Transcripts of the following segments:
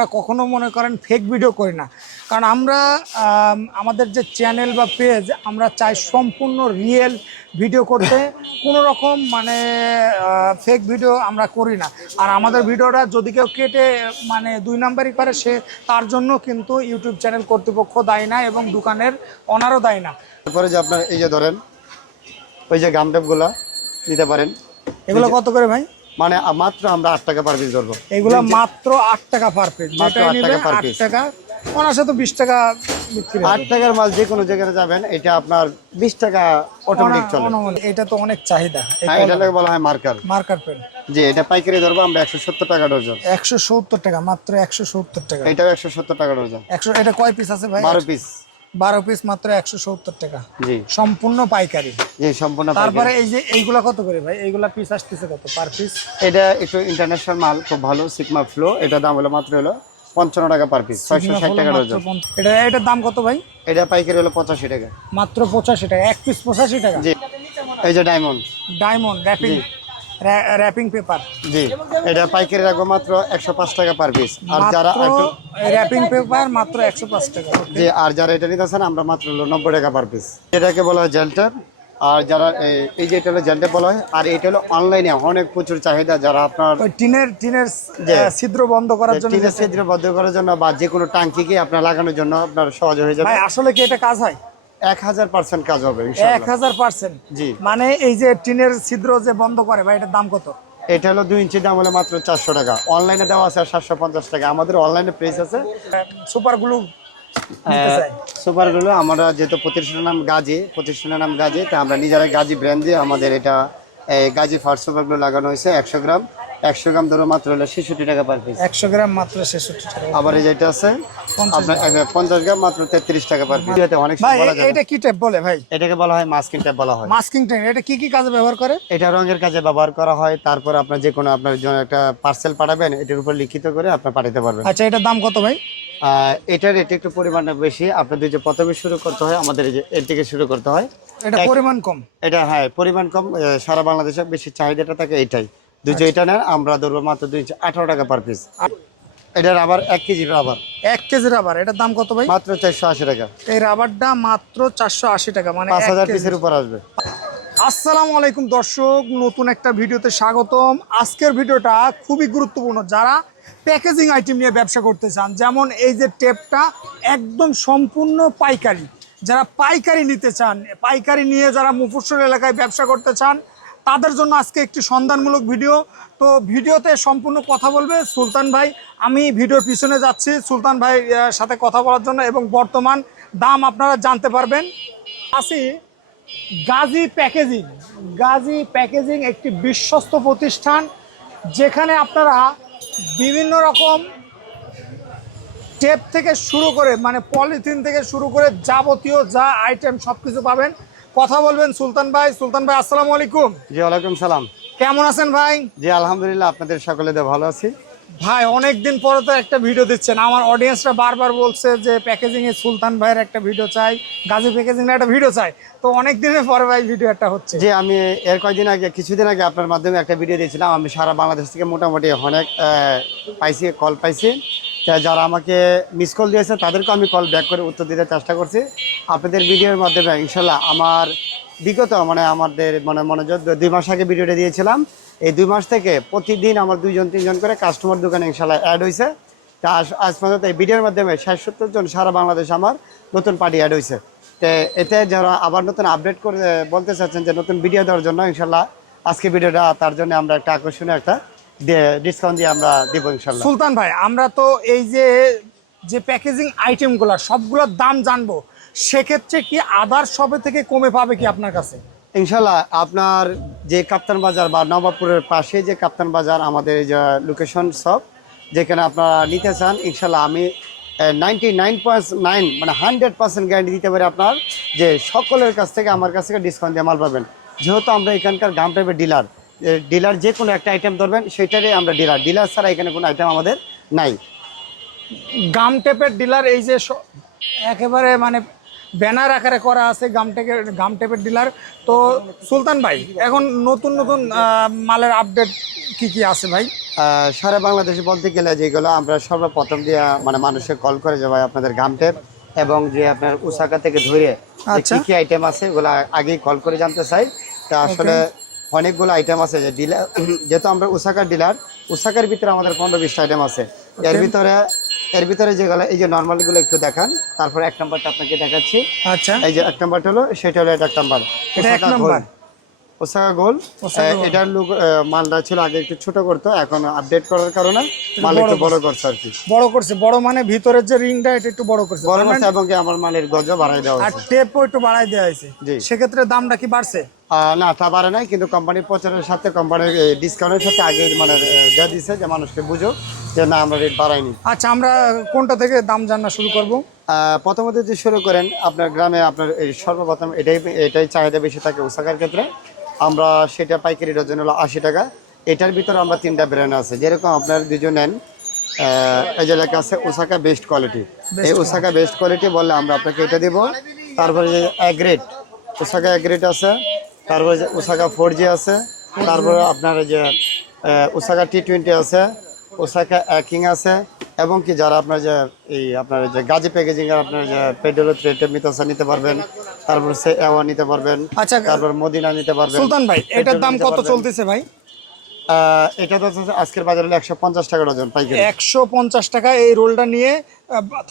কখনো মনে করেন ফেক ভিডিও করি না। কারণ আমরা আমাদের যে চ্যানেল বা পেজ আমরা চাই সম্পূর্ণ রিয়েল ভিডিও করতে। কোনো রকম মানে ফেক ভিডিও আমরা করি না। আর আমাদের ভিডিওটা যদি কেউ কেটে মানে দুই নাম্বারই করে সে তার জন্য কিন্তু ইউটিউব চ্যানেল কর্তৃপক্ষ দায়ী না এবং দোকানের অনারও দায়ী না। তারপরে যে আপনার এই যে ধরেন ওই যে গাম টেপগুলো নিতে পারেন। এগুলো কত করে ভাই? মানে মাত্র আমরা আট টাকা পার পিস ধরবো। এগুলো মাত্র আট টাকা পার পিস মাত্র আট টাকা আট piece। টাকা। সাথে বিশ টাকা আট টাকার মাল যে কোনো জায়গায় যাবেন এটা আপনার বিশ টাকা অটোমেটিক চলে। এটা তো অনেক চাহিদা। হ্যাঁ এটা বলা হয় মার্কার মার্কার পেন জি এটা পাইকারি ধরবো আমরা একশো সত্তর টাকা ডজন। একশো সত্তর টাকা মাত্র একশো সত্তর টাকা। এটাও একশো সত্তর টাকা ডজন। একশো এটা কয় পিস আছে ভাই? বারো পিস বারো পিস মাত্র একশো সত্তর টাকা। জি। সম্পূর্ণ পাইকারি। জি সম্পূর্ণ তারপরে এই যে এইগুলা কত করে ভাই? এইগুলা পিস আসতেছে কত পার পিস এটা একটু ইন্টারন্যাশনাল মাল খুব ভালো সিগমা ফ্লো এটা দাম হলো মাত্র হলো পঞ্চান্ন টাকা পার পিস ছয়শো ষাট টাকা ডজন এটা এটার দাম কত ভাই? এটা পাইকারি হলো পঁচাশি টাকা। মাত্র পঁচাশি টাকা এক পিস পঁচাশি টাকা? জি। এই যে diamond diamond wrapping wrapping paper জি এটা পাইকারি রাখব মাত্র একশো পাঁচ টাকা পার পিস আর যারা র্যাপিং পেপার মাত্র একশো পাঁচ টাকা। জি আর যারা এটা নিতেছেন আমরা মাত্র নব্বই টাকা পার পিস এটাকে বলা হয় জেল্টার আর যারা এই- যে এটা হলো জেল্টার বলা হয় আর এটা হলো অনলাইনে অনেক প্রচুর চাহিদা। যারা আপনার টিনের টিনের ছিদ্র বন্ধ করার জন্য টিনের ছিদ্র বদ্ধ করার জন্য বা যে কোনো টাঙ্কিকে আপনার লাগানোর জন্য আপনার সহজ হয়ে যাবে। আসলে কি এটা কাজ হয়? এক হাজার পার্সেন্ট কাজ হবে ইনশাআল্লাহ। হাজার পার্সেন্ট জি। মানে এই যে টিনের ছিদ্র যে বন্ধ করে ভাই এটার দাম কত? এটা হলো দুই ইঞ্চি দাম হলো মাত্র চারশো টাকা। অনলাইনে দেওয়া আছে সাতশো পঞ্চাশ টাকা। আমাদের অনলাইনে প্রাইস আছে। সুপার গ্লু সুপারগুলো আমরা যেহেতু প্রতিষ্ঠানের নাম গাজী প্রতিষ্ঠানের নাম গাজী তা আমরা নিজেরা গাজী ব্র্যান্ড দিয়ে আমাদের এটা গাজী ফার্স্ট সুপারগুলো লাগানো হয়েছে একশো গ্রাম। একশো গ্রাম ধরো মাত্র হলো ছেষট্টি টাকা পার পিস একশো গ্রাম মাত্র ছেষট্টি টাকা আবার এই যেটা আছে আপনার পঞ্চাশ গ্রাম মাত্র তেত্রিশ টাকা পার পিস অনেক এটা কি টাইপ বলে ভাই? এটাকে বলা হয় মাস্কিং ট্যাপ বলা হয়। মাস্কিং টাইপ এটা কি কি কাজে ব্যবহার করে? এটা রঙের কাজে ব্যবহার করা হয়। তারপর আপনার যে কোনো আপনার জন্য একটা পার্সেল পাঠাবেন এটার উপর লিখিত করে আপনার পাঠাতে পারবেন। আচ্ছা এটার দাম কত ভাই? আহ, এটার এটা একটু পরিমাণটা বেশি। আপনাদের যে প্রথমে শুরু করতে হয় আমাদের এই যে এর থেকে শুরু করতে হয়। এটা পরিমাণ কম? এটা হ্যাঁ পরিমাণ কম। সারা বাংলাদেশে বেশি চাহিদাটা থাকে এটাই দুইশো এটা নেন আমরা ধরবো মাত্র দুইশো আঠারো টাকা পার পিস এটার আবার এক কেজি রাবার এক কেজি রাবার এটার দাম কত ভাই? মাত্র চারশো আশি টাকা। এই রাবারটা মাত্র চারশো আশি টাকা মানে পাঁচ হাজার পিসের উপর আসবে। আসসালামু আলাইকুম দর্শক নতুন একটা ভিডিওতে স্বাগতম। আজকের ভিডিওটা খুবই গুরুত্বপূর্ণ। যারা প্যাকেজিং আইটেম নিয়ে ব্যবসা করতে চান যেমন এই যে টেপটা একদম সম্পূর্ণ পাইকারি। যারা পাইকারি নিতে চান পাইকারি নিয়ে যারা মুফস্বল এলাকায় ব্যবসা করতে চান তাদের জন্য আজকে একটি সন্ধানমূলক ভিডিও। তো ভিডিওতে সম্পূর্ণ কথা বলবে সুলতান ভাই। আমি ভিডিওর পিছনে যাচ্ছি সুলতান ভাই সাথে কথা বলার জন্য এবং বর্তমান দাম আপনারা জানতে পারবেন। আসি গাজী প্যাকেজিং। গাজী প্যাকেজিং একটি বিশ্বস্ত প্রতিষ্ঠান যেখানে আপনারা বিভিন্ন রকম টেপ থেকে শুরু করে মানে পলিথিন থেকে শুরু করে যাবতীয় যা আইটেম সব কিছু পাবেন কথা বলবেন সুলতান ভাই। সুলতান ভাই আসসালামু আলাইকুম। জি ওয়ালাইকুম সালাম। কেমন আছেন ভাই? জি আলহামদুলিল্লাহ আপনাদের সকলে ভালো আছি। ভাই অনেক দিন পরে তো একটা ভিডিও দিচ্ছেন। আমার অডিয়েন্সরা বারবার বলছে যে প্যাকেজিং এ সুলতান ভাইয়ের একটা ভিডিও চাই গাজী প্যাকেজিং এর একটা ভিডিও চাই। তো অনেক দিনের পরে ভাই ভিডিও একটা হচ্ছে। যে আমি এর কয়েকদিন আগে কিছুদিন আগে আপনার মাধ্যমে একটা ভিডিও দিয়েছিলাম। আমি সারা বাংলাদেশ থেকে মোটামুটি অনেক পাইছি কল পাইছি। যারা আমাকে মিস কল দিয়েছে তাদেরকে আমি কল ব্যাক করে উত্তর দিতে চেষ্টা করছি। আপনাদের ভিডিওর মাধ্যমে, ইনশাল্লাহ আমার বিগত মানে আমাদের মানে মনোযোগ, দুই মাস আগে ভিডিওটা দিয়েছিলাম। এই দুই মাস থেকে প্রতিদিন আমার দুইজন, তিনজন করে কাস্টমার দোকানে ইনশাল্লাহ অ্যাড হয়েছে তা আজ পর্যন্ত এই ভিডিওর মাধ্যমে ষাট সত্তর জন সারা বাংলাদেশ আমার নতুন পার্টি অ্যাড হয়েছে তো এতে যারা আবার নতুন আপডেট করে, বলতে চাচ্ছেন যে নতুন ভিডিও দেওয়ার জন্য, ইনশাল্লাহ আজকে ভিডিওটা তার জন্য আমরা একটা আকর্ষণীয় একটা ডিসকাউন্ট দিয়ে আমরা দিব ইনশাল্লাহ সুলতান ভাই আমরা তো এই যে যে প্যাকেজিং আইটেমগুলো সবগুলোর দাম জানব। সেক্ষেত্রে কি আদার সবে থেকে কমে পাবে কি আপনার কাছে? ইনশাল্লাহ আপনার যে কাপ্তান বাজার বা নবাবপুরের পাশে যে কাপ্তান বাজার আমাদের এই যে লোকেশন সব যেখানে আপনারা নিতে চান ইনশাল্লাহ আমি নাইনটি নাইন পয়েন্ট নাইন মানে হান্ড্রেড পার্সেন্ট গ্যারান্টি দিতে পারি আপনার যে সকলের কাছ থেকে আমার কাছ থেকে ডিসকাউন্ট দিয়ে মাল পাবেন। যেহেতু আমরা এখানকার গাম টাইপের ডিলার ডিলার যে কোনো একটা আইটেম ধরবেন সেটারই আমরা ডিলার ডিলার ছাড়া এখানে কোনো আইটেম আমাদের নাই। গাম টেপের ডিলার এই যে একেবারে মানে ব্যানার আকারে করা আছে গাম টেপের গাম টেপের ডিলার তো সুলতান ভাই এখন নতুন নতুন মালের আপডেট কি কি আছে ভাই? সারা বাংলাদেশে বলতে গেলে যেগুলো আমরা সর্বপ্রথম দিয়ে মানে মানুষকে কল করে যে ভাই আপনাদের গাম টেপ এবং যে আপনার উসাকা থেকে ধরে আচ্ছা। কি কি আইটেম আছে এগুলো আগেই কল করে জানতে চাই। তা আসলে অনেকগুলো আইটেম আছে যে ডিলার যেহেতু আমরা উষাকার ডিলার উষাকার ভিতরে আমাদের পনেরো বিশটা আইটেম আছে। এর ভিতরে এর ভিতরে যেগুলো এই যে নর্মালগুলো একটু দেখান তারপরে এক নাম্বারটা আপনাকে দেখাচ্ছি। আচ্ছা। এই যে এক নাম্বারটা হলো সেটা হলো এটা এক নাম্বার এটা এক নাম্বার। ওসাকা গোল। এটার লুক মালটা ছিল আগে একটু ছোট করতো এখন আপডেট করার কারণে মাল একটু বড় করছে। আর কি। বড় করছে বড় মানে ভিতরের যে রিংটা এটা একটু বড় করছে। বড় করছে মানে- এবং আমার মালের গজ বাড়াই দেওয়া আর টেপও একটু বাড়াই দেওয়া হয়েছে। সেক্ষেত্রে দামটা কি বাড়ছে? না তা বাড়ে নাই কিন্তু কোম্পানির প্রচারের সাথে কোম্পানির ডিসকাউন্টের সাথে আগে মানে দেওয়া দিচ্ছে যে মানুষকে বুঝো যে না আমরা রেট বাড়াইনি। আচ্ছা আমরা কোনটা থেকে দাম জানা শুরু করব? প্রথমত যে শুরু করেন আপনার গ্রামে আপনার সর্বপ্রথম এটাই এটাই চাহিদা বেশি থাকে উসাকার ক্ষেত্রে। আমরা সেটা পাইকারি ডজন হলো আশি টাকা। এটার ভিতরে আমরা তিনটা ব্র্যান্ড আছে। যেরকম আপনার দুজন নেন এই যে লেখা আছে ওসাকা বেস্ট কোয়ালিটি এই ওসাকা বেস্ট কোয়ালিটি বললে আমরা আপনাকে এটা দিব। তারপরে যে অ্যাগ্রেড ওসাকা অ্যাগ্রেড আছে। তারপরে যে ওসাকা ফোর জি আছে। তারপরে আপনার যে ওসাকা টি টোয়েন্টি আছে ওসাকা অ্যাকিং আছে এবং কি যারা আপনার যে এই আপনার যে গাজি প্যাকেজিং এর আপনার যে পেডেলো থ্রেটের মিতাসা নিতে পারবেন তারপর সে নিতে পারবেন আচ্ছা তারপর মদিনা নিতে পারবেন। সুলতান ভাই এটার দাম কত চলতেছে ভাই? এটা তো আজকের বাজারে একশো পঞ্চাশ টাকা ডজন পাইকারি। একশো পঞ্চাশ টাকা এই রোলটা নিয়ে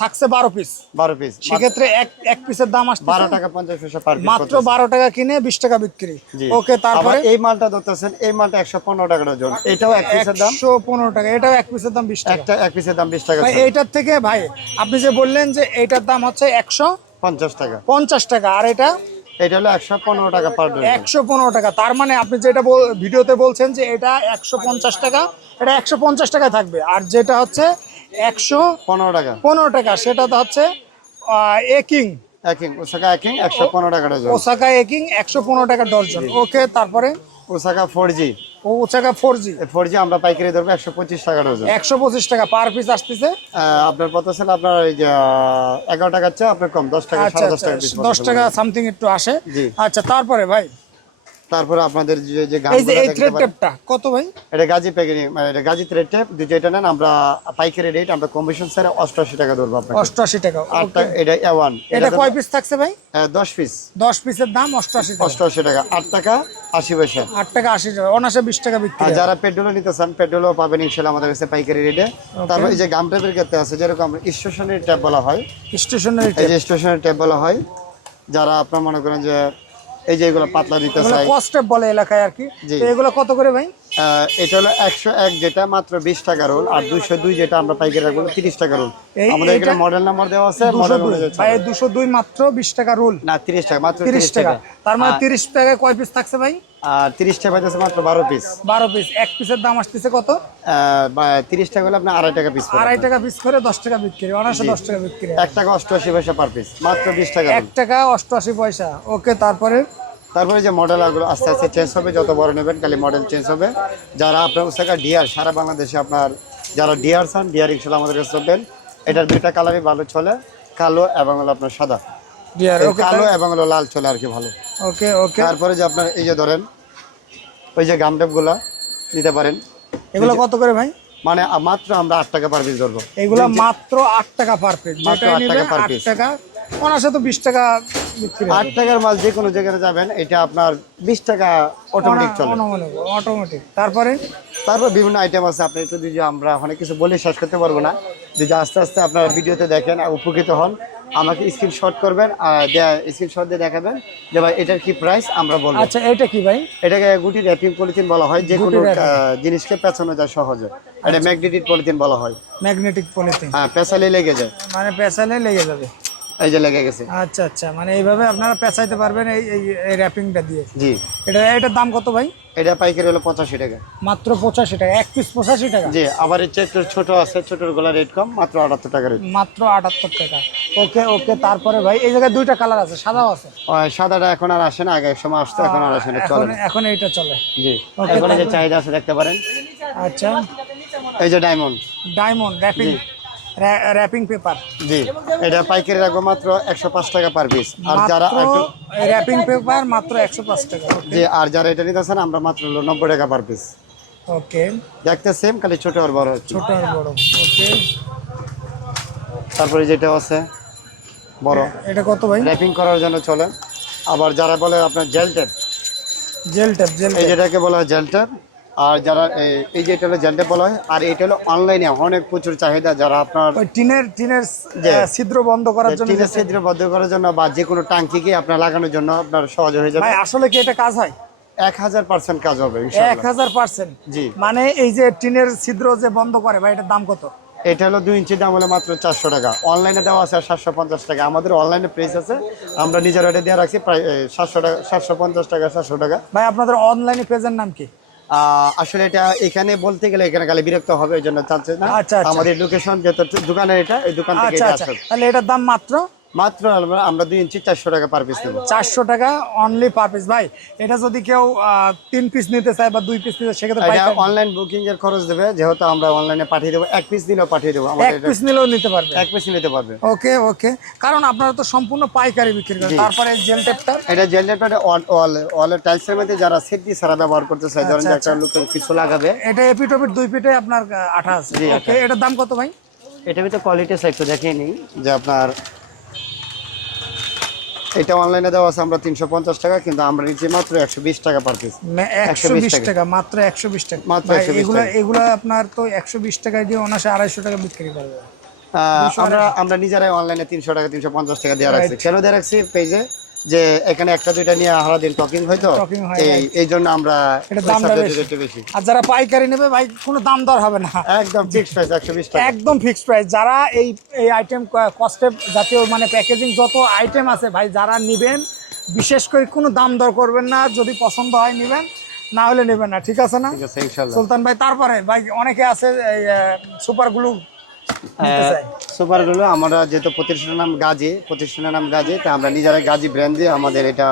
থাকছে বারো পিস বারো পিস সেক্ষেত্রে এক এক পিসের দাম আসছে বারো টাকা পঞ্চাশ পয়সা পার পিস মাত্র বারো টাকা কিনে বিশ টাকা বিক্রি। ওকে তারপরে? এই মালটা ধরতেছেন এই মালটা একশো পনেরো টাকা ডজন এটাও এক পিসের দাম। একশো পনেরো টাকা এটাও এক পিসের দাম বিশ টাকা। একটা এক পিসের দাম বিশ টাকা এইটার থেকে ভাই আপনি যে বললেন যে এইটার দাম হচ্ছে একশো পঞ্চাশ টাকা। পঞ্চাশ টাকা। আর এটা? এটা হলো একশো পনেরো টাকা পার ডজন একশো পনেরো টাকা। তার মানে আপনি যেটা ভিডিওতে বলছেন যে এটা একশো পঞ্চাশ টাকা এটা একশো পঞ্চাশ টাকায় থাকবে। আর যেটা হচ্ছে একশো পনেরো টাকা। পনেরো টাকা সেটা তো হচ্ছে একিং একিং ওসাকা একিং একশো পনেরো টাকা ডজন। ওসাকা একিং একশো পনেরো টাকা ডর্জন ওকে তারপরে ওসাকা ফোর জি ও Osaka four G four G আমরা পাইকারি ধরবো একশো পঁচিশ টাকা ডজন। একশো পঁচিশ টাকা পার পিস আসতেছে। আপনার কত ছিল আপনার ওই যে এগারো টাকার চেয়ে আপনার কম দশ টাকা আচ্ছা দশ আচ্ছা টাকা দশ টাকা সামথিং একটু আসে। আচ্ছা তারপরে ভাই তারপরে আপনাদের যে যে টেপটা কত ভাই? এটা গাজি প্যাকেট এটা গাজি থ্রেড টেপ দুটো এটা নেন আমরা পাইকারি রেট আমরা কমিশন স্যার অষ্টআশি টাকা ধরবো আপনাকে। অষ্টআশি টাকা আট টাকা এটা ওয়ান এটা কয় পিস থাকছে ভাই? দশ পিস দশ পিসের দাম অষ্টআশি টাকা। অষ্টআশি টাকা আট টাকা আশি পয়সা। আট টাকা আশি টাকা অনাসে বিশ টাকা বিক্রি আর যারা পেট্রোলও নিতে চান পেট্রোলও পাবেন ইনশাল্লাহ আমাদের কাছে পাইকারি রেটে তারপর এই যে গাম টেপের ক্ষেত্রে আছে যেরকম স্টেশনারি ট্যাপ বলা হয় স্টেশনারি এই যে স্টেশনারি ট্যাপ বলা হয় যারা আপনার মনে করেন যে এই যে এগুলো পাতলা দিতে চাই। কস্টেপ বলে এলাকায় আর কি। এগুলো কত করে ভাই? এটা হলো একশো এক যেটা মাত্র বিশ টাকা রোল আর দুইশো দুই যেটা আমরা পাইকারি রাখব তিরিশ টাকা রোল আমাদের এখানে মডেল নাম্বার দেওয়া আছে দুশো দুই। ভাই দুশো দুই মাত্র বিশ টাকা রোল না তিরিশ টাকা মাত্র তিরিশ টাকা। তার মানে তিরিশ টাকায় কয় পিস থাকছে ভাই? আর তিরিশ টাকা পাইতেছে মাত্র বারো পিস বারো পিস এক পিসের দাম আসতেছে কত? তিরিশ টাকা হলে আপনার আড়াই টাকা পিস আড়াই টাকা পিস করে দশ টাকা বিক্রি অনাসে দশ টাকা বিক্রি। এক টাকা অষ্টআশি পয়সা পার পিস মাত্র বিশ টাকা এক টাকা অষ্টআশি পয়সা। ওকে তারপরে? তারপরে যে মডেলগুলো আস্তে আস্তে চেঞ্জ হবে যত বড় নেবেন খালি মডেল চেঞ্জ হবে। যারা আপনার ওসাকা ডিয়ার সারা বাংলাদেশে আপনার যারা ডিয়ার চান ডিয়ার ইনশাল্লাহ আমাদের কাছে চলবেন। এটার দুইটা কালারই ভালো চলে কালো এবং হলো আপনার সাদা। ডিয়ার ওকে কালো এবং হলো লাল চলে আর কি ভালো। ওকে ওকে তারপরে যে আপনার এই যে ধরেন ওই যে গামটেপগুলো নিতে পারেন। এগুলো কত করে ভাই? মানে মাত্র আমরা আট টাকা পার পিস ধরবো। এগুলো মাত্র আট টাকা পার পিস মাত্র আট টাকা per আট piece। টাকা অনাসে তো বিশ টাকা আট টাকার মাল যে কোনো জায়গায় যাবেন এটা আপনার বিশ টাকা অটোমেটিক চলে। অটোমেটিক তারপরে? তারপর বিভিন্ন আইটেম আছে। আপনি যদি আমরা অনেক কিছু বলে শেষ করতে পারব না যদি আস্তে আস্তে আপনারা ভিডিওতে দেখেন উপকৃত হন আমাকে স্ক্রিনশট করবেন আর স্ক্রিনশট দিয়ে দেখাবেন যে ভাই এটার কি প্রাইস আমরা বলব। আচ্ছা এটা কি ভাই? এটাকে গুটি র্যাপিং পলিথিন বলা হয় যে কোনো জিনিসকে পেছানো যায় সহজে। এটা ম্যাগনেটিক পলিথিন বলা হয়। ম্যাগনেটিক পলিথিন হ্যাঁ পেছালে লেগে যায়। মানে পেছালে লেগে যাবে। এই যে লেগে গেছে। আচ্ছা আচ্ছা মানে এইভাবে আপনারা পেঁচাইতে পারবেন এই এই- র্যাপিংটা দিয়ে। জি। এটা এটার দাম কত ভাই? এটা পাইকারি হলো পঁচাশি টাকা। মাত্র পঁচাশি টাকা এক পিস পঁচাশি টাকা? জি আবার এই চেক ছোট আছে ছোটরগুলা রেট কম মাত্র আটাত্তর টাকা রেট মাত্র আটাত্তর টাকা। ওকে ওকে তারপরে ভাই এই জায়গায় দুইটা কালার আছে সাদাও আছে? সাদাটা এখন আর আসে না আগে এক সময় আসতো এখন আর আসে না চলে। এখন এইটা চলে। জি এখন যে চাহিদা আছে দেখতে পারেন। আচ্ছা। এই যে diamond diamond wrapping wrapping paper জি এটা পাইকারি রাখব মাত্র একশো পাঁচ টাকা পার পিস আর যারা র্যাপিং পেপার মাত্র একশো পাঁচ টাকা জি আর যারা এটা নিতে চান আমরা মাত্র নব্বই টাকা পার পিস ওকে দেখতে সেম খালি ছোট আর বড় ছোট আর বড় ওকে তারপরে যেটা আছে বড়। এটা কত ভাই? র্যাপিং করার জন্য চলে। আবার যারা বলে আপনার gel tape gel tape gel এই যেটাকে বলা হয় জেল টেপ আর যারা এই- যে এটা হলো টেপ বলা হয় আর এটা হলো অনলাইনে অনেক প্রচুর চাহিদা যারা আপনার টিনের টিনের ছিদ্র বন্ধ করার জন্য টিনের ছিদ্র বন্ধ করার জন্য বা যে কোনো টাঙ্কিকে আপনার লাগানোর জন্য আপনার সহজ হয়ে যাবে। ভাই আসলে কি এটা কাজ হয়? এক হাজার পার্সেন্ট কাজ হবে এক হাজার পার্সেন্ট? জি। মানে এই যে টিনের ছিদ্র যে বন্ধ করে ভাই এটার দাম কত? এটা হলো দুই ইঞ্চি দাম হলো মাত্র চারশো টাকা। অনলাইনে দেওয়া আছে সাতশো পঞ্চাশ টাকা। আমাদের অনলাইনে প্রাইস আছে আমরা নিজের রেটে দিয়ে রাখছি প্রায় সাতশো টাকা সাতশো পঞ্চাশ টাকা সাতশো টাকা। ভাই আপনাদের অনলাইনে পেজের নাম কি? আসলে এটা এখানে বলতে গেলে এখানে খালি বিরক্ত হবে ওই জন্য চাচ্ছে না। আচ্ছা, আচ্ছা। আমাদের লোকেশন যেহেতু দোকানের এটা এই দোকান থেকে আচ্ছা আচ্ছা। তাহলে এটার দাম মাত্র? মাত্র আমরা- আমরা দুই ইঞ্চি চারশো টাকা পার পিস নেব। চারশো টাকা অনলি পার পিস ভাই এটা যদি কেউ তিন পিস নিতে চায় বা দুই পিস নিতে সেক্ষেত্রে অনলাইন বুকিং এর খরচ দেবে যেহেতু আমরা অনলাইনে পাঠিয়ে দেবো এক পিস দিলেও পাঠিয়ে দেবো। এক পিস নিলেও নিতে পারবে। এক পিস নিতে পারবে। ওকে ওকে। কারণ আপনারা তো সম্পূর্ণ পাইকারি বিক্রি করেন। তারপরে জেল টেপটা এটা জেনারেটর ওয়াল ওয়ালের টাইলসের মধ্যে যারা সেট দিয়ে সারা ব্যবহার করতে চায় ধরেন যে আচ্ছা, একটা লোকের কিছু লাগাবে। এটা এপিটোপিট দুই পিঠে আপনার আঠা আছে ওকে এটার দাম কত ভাই? এটা ভিতরে কোয়ালিটি একটু দেখিয়ে নিই। যে আপনার এটা অনলাইনে দেওয়া আছে আমরা তিনশো পঞ্চাশ টাকা কিন্তু আমরা নিচে মাত্র একশো বিশ টাকা পার পিস একশো 120 বিশ টাকা। মাত্র একশো বিশ টাকা। মাত্র 120 এগুলা এগুলা আপনার তো একশো বিশ টাকায় দিয়ে অনাসে আড়াইশো টাকা বিক্রি করবে আমরা আমরা নিজেরাই অনলাইনে তিনশো টাকা তিনশো পঞ্চাশ টাকা দিয়ে রাখছি। কেন দিয়ে রাখছি? পেজে যে এখানে একটা দুইটা নিয়ে হারা দিন টকিং হয়তো হয়, এই এই জন্য আমরা বেশি। আর যারা পাইকারি নেবে ভাই কোনো দাম দর হবে না। একদম ফিক্স প্রাইস একশো বিশ টাকা। একদম ফিক্সড প্রাইস যারা এই এই আইটেম কস্টে জাতীয় মানে প্যাকেজিং যত আইটেম আছে ভাই যারা নেবেন বিশেষ করে কোনো দাম দর করবেন না যদি পছন্দ হয় নেবেন না হলে নেবেন না ঠিক আছে না? সুলতান ভাই তারপরে ভাই অনেকে আছে এই সুপার গ্লু নিতে চায় সুপার গ্লু আমরা যেহেতু প্রতিষ্ঠানের নাম গাজী প্রতিষ্ঠানের নাম গাজী তা আমরা নিজেরা গাজী ব্র্যান্ড দিয়ে আমাদের এটা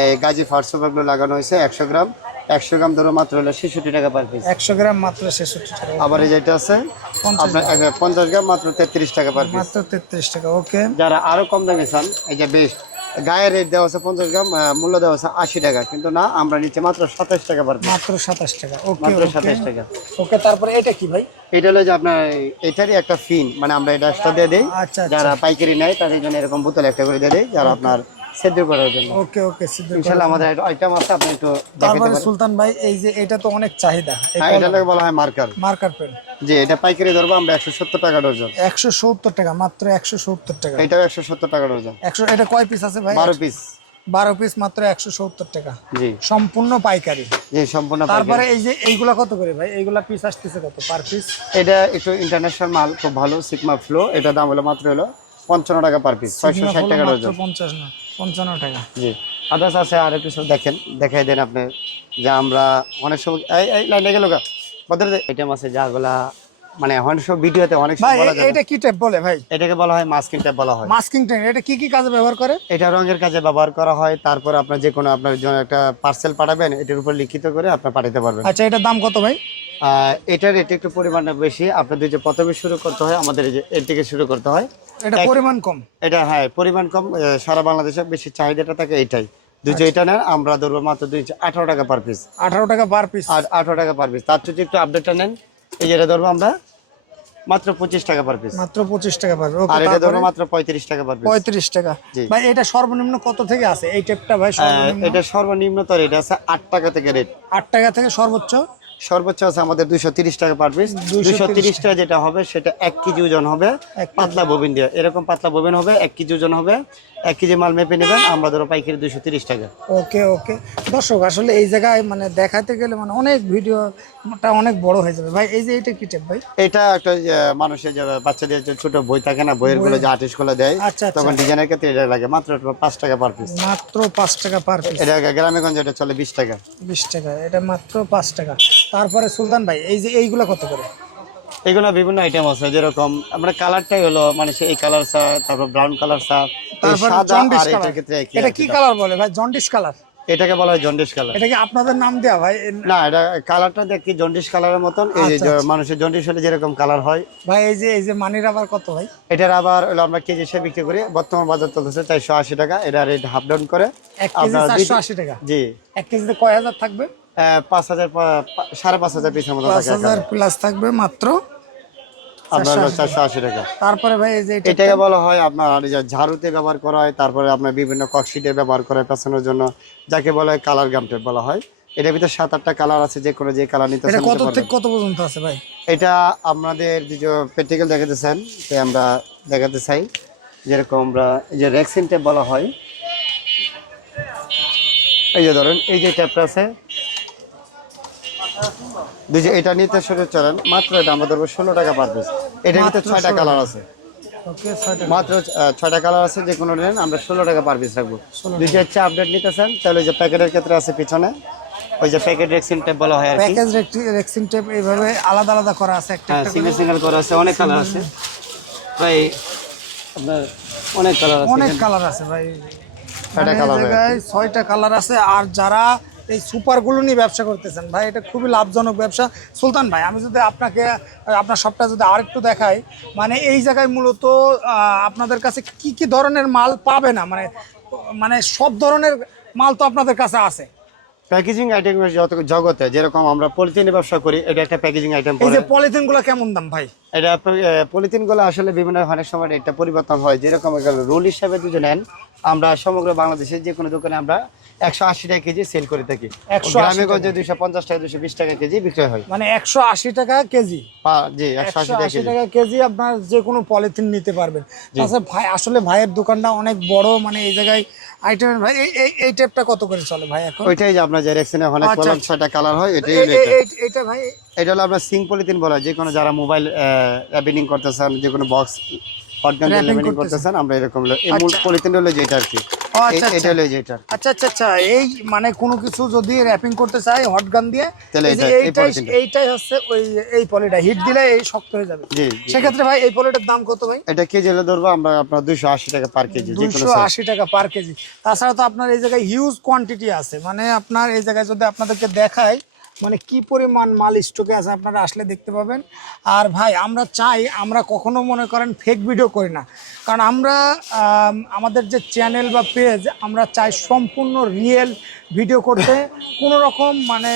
এই গাজী ফার্স্ট সুপারগুলো লাগানো হয়েছে একশো গ্রাম। একশো গ্রাম ধরো মাত্র হলো ছেষট্টি টাকা পার পিস একশো গ্রাম মাত্র ছেষট্টি টাকা। আবার এই যেটা আছে আপনার পঞ্চাশ গ্রাম মাত্র তেত্রিশ টাকা পার পিস মাত্র তেত্রিশ টাকা ওকে। যারা আরও কম দামে চান এই যে বেস্ট গায়ের রেট দেওয়া আছে পঞ্চাশ গ্রাম মূল্য দেওয়া আছে আশি টাকা। কিন্তু না আমরা নিচে মাত্র সাতাশ টাকা পার মাত্র সাতাশ টাকা। ও মাত্র সাতাশ টাকা। ওকে তারপরে এটা কি ভাই? এটা হলো যে আপনার এটারই একটা ফিন মানে আমরা এটা এক্সট্রা দিয়ে দিই। আচ্ছা আচ্ছা। যারা পাইকারি নেয় তাদের জন্য এরকম বোতল একটা করে দিয়ে দিই যারা আপনার সেদ্ধ করার জন্য। ওকে ওকে সিদ্ধ। ইনশাল্লাহ আমাদের আইটেম আছে আপনি একটু তারপরে সুলতান ভাই এই যে এটা তো অনেক চাহিদা। হ্যাঁ এটা বলা হয় মার্কার মার্কার পেন জি এটা পাইকারি ধরবো আমরা একশো সত্তর টাকা ডজন। একশো সত্তর টাকা মাত্র একশো সত্তর টাকা। এটাও একশো সত্তর টাকা ডজন। একশো এটা কয় পিস আছে ভাই? বারো পিস বারো পিস মাত্র একশো সত্তর টাকা। জি। সম্পূর্ণ পাইকারি। জি সম্পূর্ণ তারপরে এই যে এইগুলা কত করে ভাই? এইগুলা পিস আসতেছে কত? পার পিস এটা একটু ইন্টারন্যাশনাল মাল খুব ভালো সিগমা ফ্লো এটা দাম হলো মাত্র হলো পঞ্চান্ন টাকা পার পিস ছয়শো ষাট টাকা ডজন পঞ্চাশ না পঞ্চান্ন টাকা। জি। আদার্স আছে আর কিছু দেখেন দেখাই দেন আপনি যে আমরা অনেক সময় এই লাইনে গেল গা। বদর আইটেম আছে যাগুলা মানে অনেক সব ভিডিওতে অনেক ভাই সময় বলা যায় এটা কি টাইপ বলে ভাই? এটাকে বলা হয় মাস্কিং ট্যাপ বলা হয়। মাস্কিং টাইম এটা কি কি কাজে ব্যবহার করে? এটা রঙের কাজে ব্যবহার করা হয় তারপর আপনার যে কোনো আপনার জন্য একটা পার্সেল পাঠাবেন এটার উপর লিখিত করে আপনি পাঠাতে পারবেন। আচ্ছা এটার দাম কত ভাই? এটার রেট একটু পরিমাণটা বেশি আপনাদের যে প্রথমে শুরু করতে হয় আমাদের এই যে এর থেকে শুরু করতে হয়। এটা পরিমাণ কম। এটা হ্যাঁ পরিমাণ কম সারা বাংলাদেশে বেশি চাহিদাটা থাকে এটাই দুইশো এটা নেন আমরা ধরবো মাত্র দুইশো আঠারো টাকা পার পিস আঠারো টাকা পার পিস আর আঠারো টাকা পার পিস তার যদি একটু আপডেটটা নেন এই যেটা ধরবো আমরা মাত্র পঁচিশ টাকা পার পিস মাত্র পঁচিশ টাকা পার আর এটা ধরবো মাত্র পঁয়ত্রিশ টাকা পার পিস পঁয়ত্রিশ টাকা। ভাই এটা সর্বনিম্ন কত থেকে আছে? এই টেপটা ভাই সর্বনিম্ন? এটা সর্বনিম্ন তো রেট আছে আট টাকা থেকে রেট আট টাকা থেকে সর্বোচ্চ? সর্বোচ্চ আছে আমাদের দুইশো তিরিশ টাকা পার পিস 230 দুইশো তিরিশ টাকা যেটা হবে সেটা এক কেজি ওজন হবে। পাতলা ববিন দিয়ে। এরকম পাতলা ববিন হবে এক কেজি ওজন হবে। এক কেজি মাল মেপে নেবেন আমরা ধরো পাইকারি দুইশো তিরিশ টাকা। ওকে ওকে। দর্শক আসলে এই জায়গায় মানে দেখাতে গেলে মানে অনেক ভিডিওটা অনেক বড় হয়ে যাবে। ভাই এই যে এটা কি টেপ ভাই? এটা একটা মানুষের যে বাচ্চাদের যে ছোট বই থাকে না বইয়েরগুলো যে আর্টিস্টগুলো দেয় আচ্ছা আচ্ছা। তখন ডিজাইনের ক্ষেত্রে এটা লাগে। মাত্র পাঁচ টাকা পার পিস মাত্র পাঁচ টাকা পার পিস এটা গ্রামে গঞ্জে এটা চলে বিশ টাকা। বিশ টাকা এটা মাত্র পাঁচ টাকা। তারপরে সুলতান ভাই এই যে এইগুলা কত করে? এগুলো বিভিন্ন আইটেম আছে যেরকম আমরা কালারটাই হলো মানে এই কালার চা তারপর ব্রাউন কালার চা তারপরে জন্ডিস কালার এটা কি। কালার বলে ভাই? জন্ডিস কালার এটাকে বলা হয় জন্ডিস কালার এটা কি আপনাদের নাম দেওয়া ভাই? না এটা কালারটা দেখি জন্ডিস কালারের মতন এই যে আচ্ছা, আচ্ছা। মানুষের জন্ডিস হলে যেরকম কালার হয়। ভাই এই যে এই যে মানির আবার কত ভাই? এটার আবার হলো আমরা কেজি হিসেবে বিক্রি করি বর্তমান বাজার চলতেছে চারশো আশি টাকা এটা রেট হাফ ডাউন করে। এক কেজি চারশো আশি টাকা? জি। এক কেজিতে কয় হাজার থাকবে? পাঁচ হাজার সাড়ে পাঁচ হাজার পিসের মতো পাঁচ হাজার প্লাস থাকবে মাত্র টাকা। তারপরে ভাই এই যে এটাকে বলা হয় আপনার ঝাড়ুতে ব্যবহার করা হয় তারপরে আপনার বিভিন্ন ককশিটে ব্যবহার করা হয় পেছানোর জন্য যাকে বলা হয় কালার গাম টেপ বলা হয়। এটার ভিতরে সাত আটটা কালার আছে যে কোনো যে কালার নিতে এটা কত থেকে কত পর্যন্ত আছে ভাই? এটা আপনাদের যে প্র্যাকটিক্যাল দেখাতে চান তো আমরা দেখাতে চাই। যেরকম আমরা এই যে রেক্সিন টেপ বলা হয়। এই যে ধরেন এই যে ট্যাপটা আছে দুই যে এটা নিতে শুরু চলেন মাত্র এটা আমরা ধরবো ষোলো টাকা পার পিস এটার ভিতরে ছয়টা কালার আছে। মাত্র ছয়টা কালার আছে যে কোনো নেন আমরা ষোলো টাকা পার পিস রাখব যদি হচ্ছে আপডেট নিতে চান তাহলে যে প্যাকেটের ক্ষেত্রে আছে পিছনে। ওই যে প্যাকেট রেক্সিন টেপ বলা হয় আর কি। প্যাকেজ রেক্সিং টেপ এইভাবে আলাদা আলাদা করা আছে একটা হ্যাঁ একটা সিঙ্গেল সিঙ্গেল করা আছে অনেক কালার আছে। প্রায় আপনার অনেক কালার আছে অনেক কালার আছে ভাই। মানে হয়। ছয়টা কালার আছে আর যারা এই সুপারগুলো নিয়ে ব্যবসা করতেছেন। ভাই এটা খুবই লাভজনক ব্যবসা। সুলতান ভাই আমি যদি আপনাকে আপনার সবটা যদি আরেকটু দেখাই মানে এই জায়গায় মূলত আপনাদের কাছে কি কি ধরনের মাল পাবে না? মানে মানে সব ধরনের মাল তো আপনাদের কাছে আছে। প্যাকেজিং আইটেমের যত জগতে যেরকম আমরা পলিথিনের ব্যবসা করি এটা একটা প্যাকেজিং আইটেম এই যে পলিথিনগুলো কেমন দাম ভাই? এটা পলিথিনগুলো আসলে বিভিন্ন অনেক সময় একটা পরিবর্তন হয়। যেরকম রোল হিসাবে যদি নেন আমরা সমগ্র বাংলাদেশের যে কোনো দোকানে আমরা একশো আশি টাকা কেজি সেল করে থাকি। 180 গ্রামে গঞ্জে দুইশো পঞ্চাশ টাকা দুশো বিশ টাকা কেজি বিক্রি হয়। মানে একশো আশি টাকা কেজি? জি একশো আশি টাকা কেজি। আপনার যে কোনো পলিথিন নিতে পারবেন। তাছাড়া ভাই আসলে ভাইয়ের দোকানটা অনেক বড় মানে এই জায়গায় আইটেমের ভাই এই এই টেপটা কত করে চলে ভাই এখন? ওইটাই যে আপনার যে রেক্সিনে অনেক আচ্ছা, কলম ছয়টা কালার হয় এটাই এটা। ভাই এটা হলো আপনার সিং পলিথিন বলা যে কোনো যারা মোবাইল র্যাপিং করতেছেন যে কোনো বক্স Wrapping র্যাপিং করতেছেন। করতেছেন আমরা এরকম এই মূল আচ্ছা। পলিথিন হলো যেটা আর কি। আচ্ছা, এটা আচ্ছা। হলো যেটা আচ্ছা আচ্ছা আচ্ছা। এই মানে কোনো কিছু যদি র্যাপিং করতে চাই হট গান দিয়ে তাহলে এই যে এটা- এই এইটাই এইটাই হচ্ছে ওই এই পলিটা হিট দিলে এই শক্ত হয়ে যাবে। সেক্ষেত্রে ভাই এই পলিটার দাম কত ভাই? এটা কেজি হলে ধরবো আমরা আপনার দুইশো আশি টাকা পার কেজি যে কোনো দুইশো size। আশি টাকা পার কেজি। তাছাড়া তো আপনার এই জায়গায় হিউজ কোয়ান্টিটি আছে। মানে আপনার এই জায়গায় যদি আপনাদেরকে দেখায় মানে কি পরিমাণ মাল স্টকে আছে আপনারা আসলে দেখতে পাবেন। আর ভাই, আমরা চাই, আমরা কখনো মনে করেন ফেক ভিডিও করি না। কারণ আমরা আমাদের যে চ্যানেল বা পেজ আমরা চাই সম্পূর্ণ রিয়েল ভিডিও করতে। কোনো রকম মানে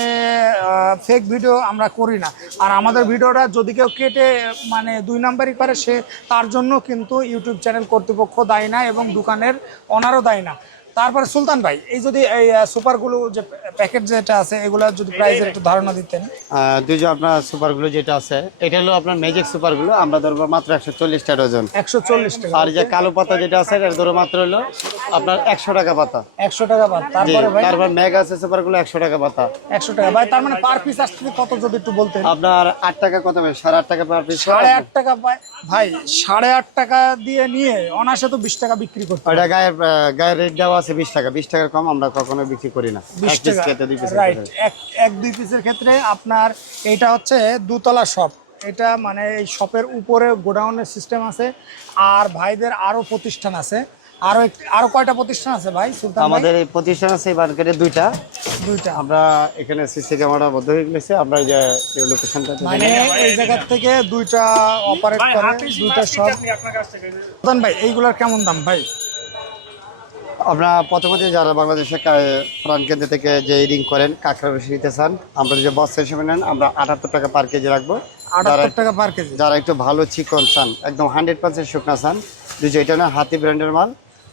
ফেক ভিডিও আমরা করি না। আর আমাদের ভিডিওটা যদি কেউ কেটে মানে দুই নাম্বারই করে সে, তার জন্য কিন্তু ইউটিউব চ্যানেল কর্তৃপক্ষ দায়ী না এবং দোকানের অনারও দায়ী না। তারপরে সুলতান ভাই এই যদি এই সুপারগুলো যে প্যাকেট যেটা আছে এগুলো যদি প্রাইসের একটু ধারণা দিতেন। আহ, দুইজন আপনার সুপারগুলো যেটা আছে এটা হলো আপনার ম্যাজিক সুপারগুলো আমরা ধরবো মাত্র একশো চল্লিশ টাকা ডজন একশো চল্লিশ টাকা। আর যে কালো পাতা যেটা আছে এটা ধরো মাত্র হলো আপনার একশো টাকা পাতা। একশো টাকা পাতা। তারপরে ভাই? তারপর ম্যাগ আছে সুপারগুলো একশো টাকা পাতা। একশো টাকা। ভাই তার মানে পার পিস আসতে কত যদি একটু বলতেন? আপনার আট টাকা কত সাড়ে আট টাকা পার পিস সাড়ে আট টাকা পায়। ভাই সাড়ে আট টাকা দিয়ে নিয়ে অনাসে তো বিশ টাকা বিক্রি করতে ওটা গায়ের গায়ে গায়ের রেট দেওয়া আছে বিশ টাকা। বিশ টাকার কম আমরা কখনো বিক্রি করি না। বিশ টাকা রাইট এক দুই পিসের ক্ষেত্রে আপনার এটা হচ্ছে দুতলা শপ এটা মানে এই শপের উপরে গোডাউনের সিস্টেম আছে আর ভাইদের আরও প্রতিষ্ঠান আছে। আরও আরও কয়টা প্রতিষ্ঠান আছে ভাই সুলতান আমাদের এই প্রতিষ্ঠান আছে এই মার্কেটে দুইটা। দুইটা। আমরা এখানে সিসি ক্যামেরা বদ্ধ হয়ে গেছে আমরা এই যে লোকেশনটা মানে এই জায়গা থেকে দুইটা অপারেট করে দুইটা শপ সুলতান ভাই এইগুলার কেমন দাম ভাই? আমরা প্রথমত যারা বাংলাদেশে প্রাণকেন্দ্র থেকে যে রিং করেন কাঁকড়া রসি নিতে চান আমরা যে বস্তা হিসেবে নেন আমরা আটাত্তর টাকা পার কেজি রাখব। আটাত্তর টাকা পার কেজি যারা একটু ভালো চিকন চান একদম হান্ড্রেড পার্সেন্ট শুকনা চান যে এটা না হাতি ব্র্যান্ডের মাল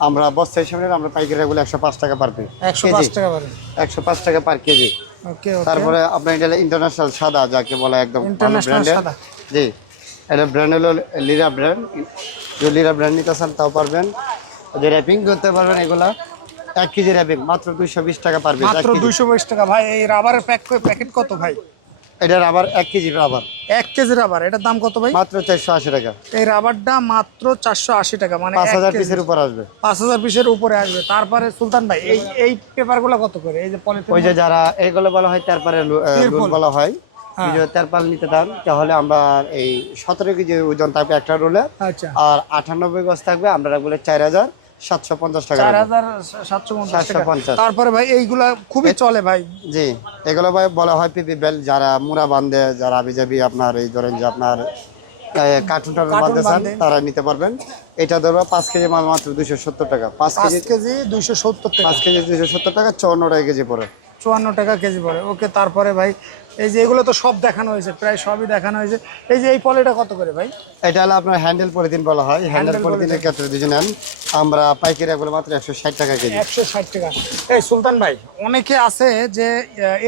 আমরা বস্তা হিসেবে আমরা পাইকারি রাখব একশো পাঁচ টাকা পার পার একশো পাঁচ টাকা পার কেজি। তারপরে আপনার এটা ইন্টারন্যাশনাল সাদা যাকে বলে একদম ব্র্যান্ডের জি এটা ব্র্যান্ড হলো লিরা ব্র্যান্ড যদি লিরা ব্র্যান্ড নিতে চান তাও পারবেন। যে র্যাপিং করতে পারবেন এগুলা এক কেজি র্যাপিং মাত্র দুইশো বিশ টাকা পারবে মাত্র দুইশো বাইশ টাকা। ভাই এই রাবারের প্যাক প্যাকেট কত ভাই? এটার আবার এক কেজি আবার এক কেজি রাবার এটার দাম কত ভাই? মাত্র চারশো আশি টাকা। এই রাবারটা মাত্র চারশো আশি টাকা মানে পাঁচ হাজার পিসের উপর আসবে। পাঁচ হাজার পিসের উপরে আসবে। তারপরে সুলতান ভাই এই এই পেপারগুলো কত করে? এই যে পলিথিন ওই যে যারা এগুলো বলা হয় তারপরে বলা। হয়। হ্যাঁ। তেরপাল নিতে চান তাহলে আমরা এই সতেরো কেজি ওজন থাকবে একটা রোলে আচ্ছা। আর আটানব্বই গজ থাকবে আমরা রাখব চার হাজার। সাতশো পঞ্চাশ টাকা চার হাজার সাতশো পঞ্চাশ তারপরে ভাই এইগুলা খুবই চলে ভাই। জি এগুলো ভাই বলা হয় পিপি বেল যারা মুড়া বান্ধে যারা আবিজাবি আপনার এই ধরেন যে আপনার কার্টুন টার্টুন কার্টুন চান তারা নিতে পারবেন। এটা ধরো পাঁচ কেজি মাল মাত্র দুইশো সত্তর টাকা। পাঁচ কেজি কেজি দুইশো সত্তর পাঁচ কেজি দুইশো সত্তর টাকা চুয়ান্ন টাকা কেজি পড়ে। চুয়ান্ন টাকা কেজি পড়ে। ওকে তারপরে ভাই এই যে এগুলো তো সব দেখানো হয়েছে প্রায় সবই দেখানো হয়েছে। এই যে এই পলিটা কত করে ভাই? এটা হলো আপনার হ্যান্ডেল পলিথিন বলা হয়। হ্যান্ডেল পলিথিনের ক্ষেত্রে যদি নেন আমরা পাইকারি এগুলো মাত্র একশো ষাট টাকা কেজি। একশো ষাট টাকা। এই সুলতান ভাই অনেকে আছে যে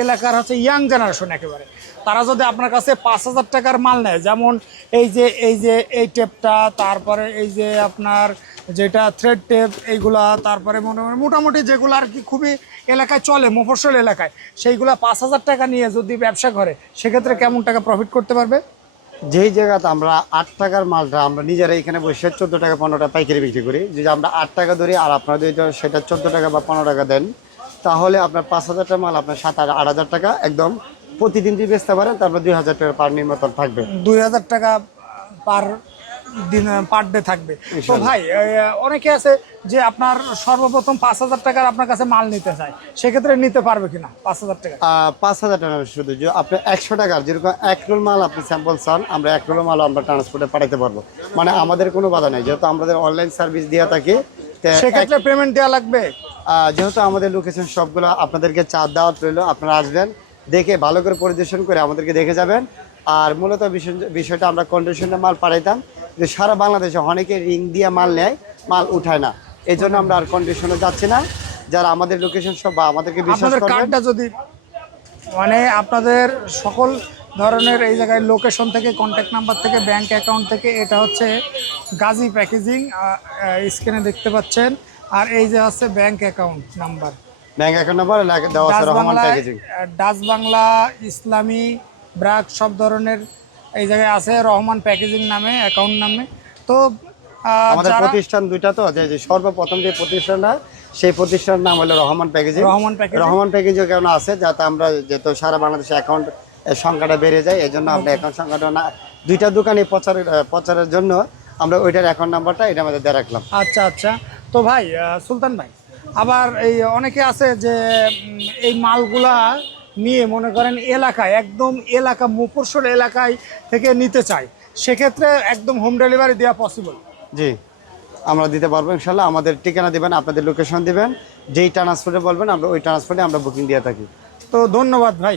এলাকার হচ্ছে ইয়াং জেনারেশন একেবারে। তারা যদি আপনার কাছে পাঁচ হাজার টাকার মাল নেয়, যেমন এই যে এই যে, এই টেপটা, তারপরে এই যে আপনার যেটা থ্রেড টেপ এইগুলা, তারপরে মনে মোটামুটি মোটামুটি যেগুলো আর কি খুবই এলাকায় চলে, মফস্বল এলাকায়, সেইগুলা পাঁচ হাজার টাকা নিয়ে যদি ব্যবসা করে, সেক্ষেত্রে কেমন টাকা প্রফিট করতে পারবে? যেই জায়গাতে আমরা আট টাকার মালটা আমরা নিজেরা এখানে বসে চোদ্দ টাকা, পনেরো টাকা পাইকারি বিক্রি করি, যদি আমরা আট টাকা ধরি আর আপনারা যদি সেটা চোদ্দ টাকা বা পনেরো টাকা দেন, তাহলে আপনার পাঁচ হাজার টাকা মাল আপনার সাত আট হাজার টাকা একদম প্রতিদিন যদি বেচতে পারেন তারপর দুই হাজার টাকা পার নির্মাতন থাকবে। দুই হাজার টাকা পার দিন পার ডে থাকবে। তো ভাই অনেকে আছে যে আপনার সর্বপ্রথম পাঁচ হাজার টাকার আপনার কাছে মাল নিতে চায়। সেক্ষেত্রে নিতে পারবে কিনা পাঁচ হাজার টাকা? পাঁচ হাজার টাকা শুধু যে আপনি একশো টাকার যেরকম এক রোল মাল আপনি স্যাম্পল চান আমরা এক রোল মাল আমরা ট্রান্সপোর্টে পাঠাতে পারব। মানে আমাদের কোনো বাধা নেই যেহেতু আমাদের অনলাইন সার্ভিস দিয়ে থাকি সেক্ষেত্রে পেমেন্ট দেওয়া লাগবে? যেহেতু আমাদের লোকেশন সবগুলো আপনাদেরকে চার দেওয়া রইল আপনারা আসবেন দেখে ভালো করে পরিদর্শন করে আমাদেরকে দেখে যাবেন। আর মূলত বিষয়টা আমরা কন্ডিশনে মাল পাঠাইতাম যে সারা বাংলাদেশে অনেকে রিং দিয়ে মাল নেয় মাল উঠায় না। এই জন্য আমরা আর কন্ডিশনে যাচ্ছি না। যারা আমাদের লোকেশন সব বা আমাদেরকে বিশ্বাস কার্ডটা যদি মানে আপনাদের সকল ধরনের এই জায়গায় লোকেশন থেকে কন্ট্যাক্ট নাম্বার থেকে ব্যাংক অ্যাকাউন্ট থেকে এটা হচ্ছে গাজী প্যাকেজিং স্ক্রিনে দেখতে পাচ্ছেন। আর এই যে হচ্ছে bank account number bank account number দেওয়া আছে রহমান প্যাকেজিং ডাচ বাংলা ইসলামী ব্রাক সব ধরনের এই জায়গায় আছে রহমান প্যাকেজিং নামে অ্যাকাউন্ট নামে। তো আমাদের প্রতিষ্ঠান দুইটা তো যে সর্বপ্রথম যে প্রতিষ্ঠানটা সেই প্রতিষ্ঠানের নাম হলো Rahman packaging Rahman packaging Rahman packaging কেন আছে যাতে আমরা যেহেতু সারা বাংলাদেশে অ্যাকাউন্ট সংখ্যাটা বেড়ে যায় এই জন্য আমরা অ্যাকাউন্ট সংখ্যাটা না দুইটা দোকানে প্রচারের প্রচারের জন্য আমরা ওইটার অ্যাকাউন্ট নাম্বারটা এটা আমাদের দিয়ে রাখলাম। আচ্ছা আচ্ছা। তো ভাই সুলতান ভাই আবার এই অনেকে আছে যে এই মালগুলা নিয়ে মনে করেন এলাকায় একদম এলাকা মুফরসল এলাকায় থেকে নিতে চায়। সেক্ষেত্রে একদম হোম ডেলিভারি দেওয়া পসিবল জি। আমরা দিতে পারব ইনশাল্লাহ। আমাদের ঠিকানা দেবেন আপনাদের লোকেশন দেবেন। যেই ট্রান্সপোর্টে বলবেন আমরা ওই ট্রান্সপোর্টে আমরা বুকিং দিয়ে থাকি। তো ধন্যবাদ ভাই।